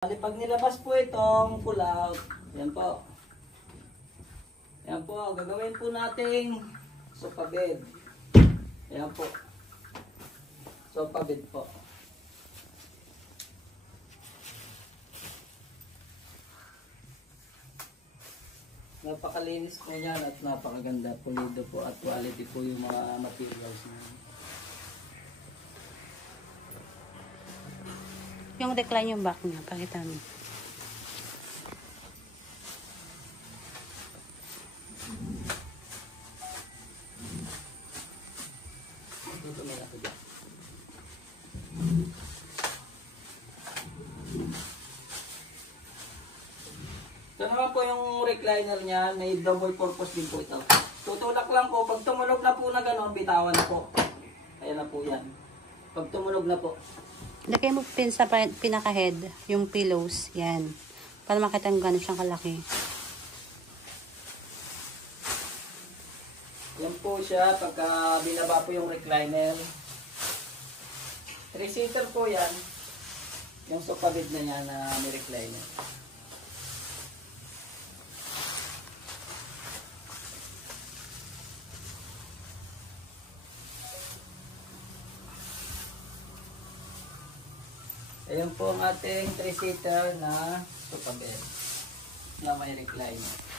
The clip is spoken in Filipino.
Pag nilabas po itong pull out, yan po. Yan po, gagawin po nating sofa bed. Yan po. Sofa bed po. Napakalinis po yan at napakaganda, pulido po at quality po yung mga materials niya. Yung recline yung back niya, pakita mo. Dito may ako dyan. Ito naman po yung recliner niya, may double purpose din po ito. Tutulak lang po, pag tumunog na po na gano'n, bitawan na po. Ayan na po yan. Pag tumunog na po. Lagay mo pin sa pinaka-head, yung pillows, yan. Para makita yung gano'n siyang kalaki. Yan po siya, pagka binaba po yung recliner. 3-seater po yan. Yung sofa bed na niya na may recliner. Ayan po ang ating 3-seater na sofa bed na may recliner.